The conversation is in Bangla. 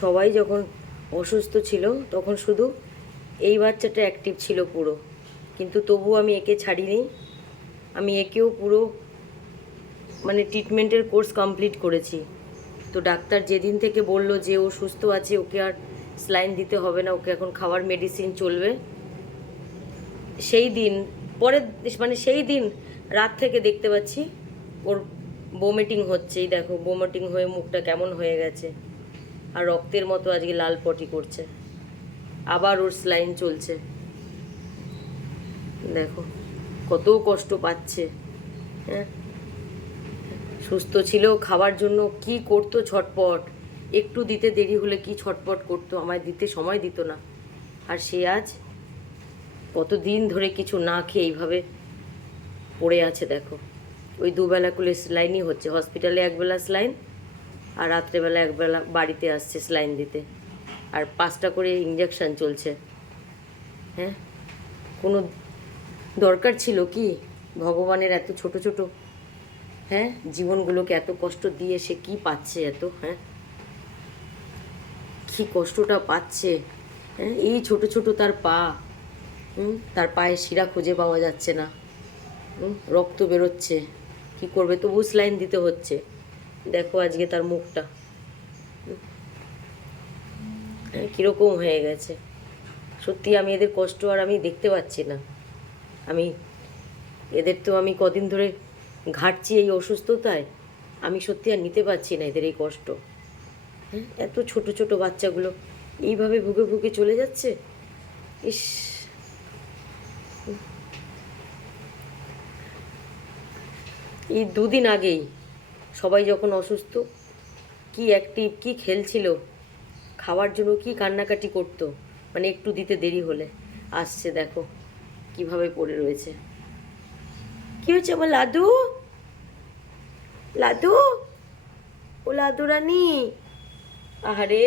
সবাই যখন অসুস্থ ছিল তখন শুধু এই বাচ্চাটা অ্যাক্টিভ ছিল পুরো, কিন্তু তবু আমি একে ছাড়িনি। আমি একেও পুরো মানে ট্রিটমেন্টের কোর্স কমপ্লিট করেছি। তো ডাক্তার যেদিন থেকে বলল যে ও সুস্থ আছে, ওকে আর স্যালাইন দিতে হবে না, ওকে এখন খাওয়ার মেডিসিন চলবে, সেই দিন পরে মানে সেই দিন রাত থেকে দেখতে পাচ্ছি ওর বমিটিং হচ্ছে। এই দেখো বমিটিং হয়ে মুখটা কেমন হয়ে গেছে, আর রক্তের মতো আজকে লাল পটি করছে। আবার ওর স্যালাইন চলছে, দেখো কত কষ্ট পাচ্ছে। হ্যাঁ, সুস্থ ছিল, খাবার জন্য কি করতো ছটপট, একটু দিতে দেরি হলে কি ছটপট করতো, আমায় দিতে সময় দিত না। আর সে আজ কতদিন ধরে কিছু না খেয়ে এইভাবে পড়ে আছে দেখো। ওই দুবেলা করে স্যালাইনই হচ্ছে, হসপিটালে একবেলা স্যালাইন, আর রাত্রেবেলা একবেলা বাড়িতে আসছে স্যালাইন দিতে, আর 5টা করে ইঞ্জেকশান চলছে। হ্যাঁ, কোনো দরকার ছিল কি ভগবানের এত ছোট ছোট হ্যাঁ জীবনগুলোকে এত কষ্ট দিয়ে সে কি পাচ্ছে এত? হ্যাঁ, কি কষ্টটা পাচ্ছে। হ্যাঁ, এই ছোট ছোট তার পা, তার পায়ে শিরা খুঁজে পাওয়া যাচ্ছে না, রক্ত বেরোচ্ছে, কি করবে, তবু স্যালাইন দিতে হচ্ছে। দেখো আজকে তার মুখটা কীরকম হয়ে গেছে। সত্যি আমি এদের কষ্ট আর আমি দেখতে পাচ্ছি না। এদের তো আমি কদিন ধরে ঘাটছি এই অসুস্থতায়, আমি সত্যি আর নিতে পারছি না এদের এই কষ্ট। হ্যাঁ, এত ছোট ছোট বাচ্চাগুলো এইভাবে ভুগে ভুগে চলে যাচ্ছে। ইস, এই 2 দিন আগেই সবাই যখন অসুস্থ, কি অ্যাক্টিভ, কি খেলছিল, খাওয়ার জন্য কি কান্নাকাটি করতো, মানে একটু দিতে দেরি হলে আসছে, দেখো কিভাবে পড়ে রয়েছে। কি হয়েছে আমার লাদু? লাদু, ও লাদু রানী, আহারে